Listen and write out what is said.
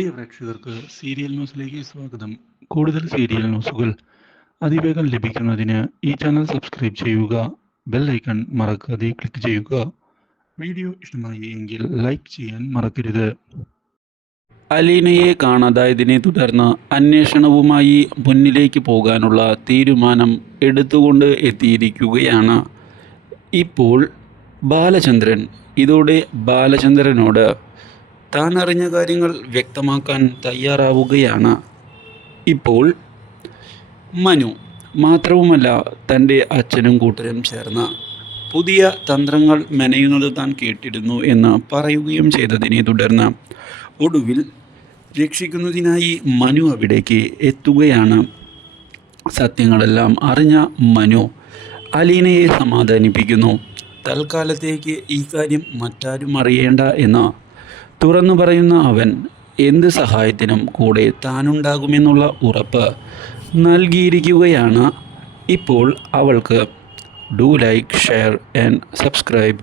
പ്രിയ പ്രേക്ഷകർക്ക് സീരിയൽ ന്യൂസിലേക്ക് സ്വാഗതം. കൂടുതൽ സീരിയൽ ന്യൂസുകൾ അതിവേഗം ലഭിക്കുന്നതിന് ഈ ചാനൽ സബ്സ്ക്രൈബ് ചെയ്യുക ബെൽ ഐക്കൺ മറക്കാതെ ക്ലിക്ക് ചെയ്യുക. വീഡിയോ ഇഷ്ടമായി എങ്കിൽ ലൈക്ക് ചെയ്യാൻ മറക്കരുത്. അലീനയെ കാണാതായതിനെ തുടർന്ന് അന്വേഷണവുമായി മുന്നിലേക്ക് പോകാനുള്ള തീരുമാനം എടുത്തുകൊണ്ട് എത്തിയിരിക്കുകയാണ്. ഇപ്പോൾ ബാലചന്ദ്രൻ. ഇതോടെ ബാലചന്ദ്രനോട് താൻ അറിഞ്ഞ കാര്യങ്ങൾ വ്യക്തമാക്കാൻ തയ്യാറാവുകയാണ്. ഇപ്പോൾ മനു മാത്രവുമല്ല തന്റെ അച്ഛനും കൂട്ടരും ചേർന്ന് പുതിയ തന്ത്രങ്ങൾ മെനയുന്നത് താൻ കേട്ടിരുന്നു എന്ന് പറയുകയും ചെയ്തതിനെ തുടർന്ന് ഒടുവിൽ രക്ഷിക്കുന്നതിനായി മനു അവിടേക്ക് എത്തുകയാണ്. സത്യങ്ങളെല്ലാം അറിഞ്ഞ മനു അലീനയെ സമാധാനിപ്പിക്കുന്നു. തൽക്കാലത്തേക്ക് ഈ കാര്യം മറ്റാരും അറിയേണ്ട എന്ന് തുറന്നു പറയുന്ന അവൻ എന്ത് സഹായത്തിനും കൂടെ താനുണ്ടാകുമെന്നുള്ള ഉറപ്പ് നൽകിയിരിക്കുകയാണ്. ഇപ്പോൾ അവൾക്ക് do like share and subscribe.